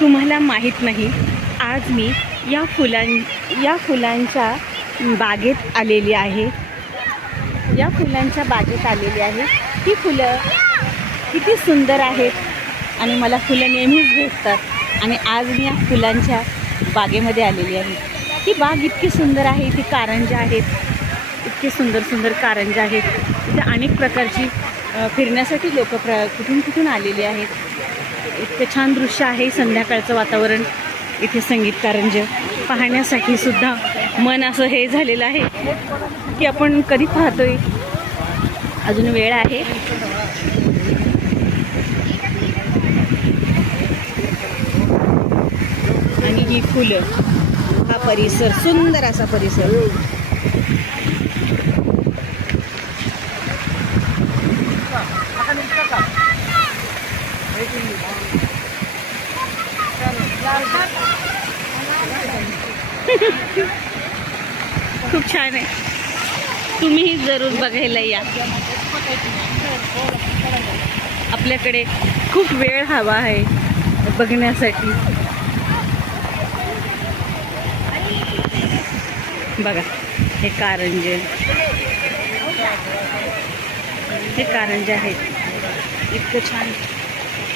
तुम्हाला माहीत नाही, आज मी या फुलांच्या बागेत आलेली आहे. या फुलांच्या बागेत आलेली आहे. ही फुलं किती सुंदर आहेत आणि मला फुलं नेहमीच भेटतात आणि आज मी या फुलांच्या बागेमध्ये आलेली आहे. ही बाग इतकी सुंदर आहे. इथे कारंजा आहेत, इतके सुंदर सुंदर कारंजा आहेत. इथे अनेक प्रकारची फिरण्यासाठी लोक कुठून कुठून आलेली आहेत. इतकं छान दृश्य आहे. संध्याकाळचं वातावरण, इथे संगीत कारंजे पाहण्यासाठी सुद्धा मन असं हे झालेलं आहे की आपण कधी पाहतोय. अजून वेळ आहे. आणि ही फुलं, हा परिसर, सुंदर असा परिसर. खूप छान आहे. तुम्हीही जरूर बघायला या. आपल्याकडे खूप वेळ हवा आहे बघण्यासाठी. बघा, हे कारंजे, हे कारंजे आहेत. इतकं छान,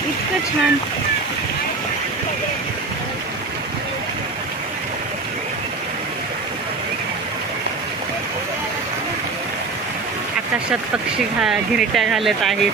इतकं छान. आकाशात पक्षी घिरट्या घालत आहेत.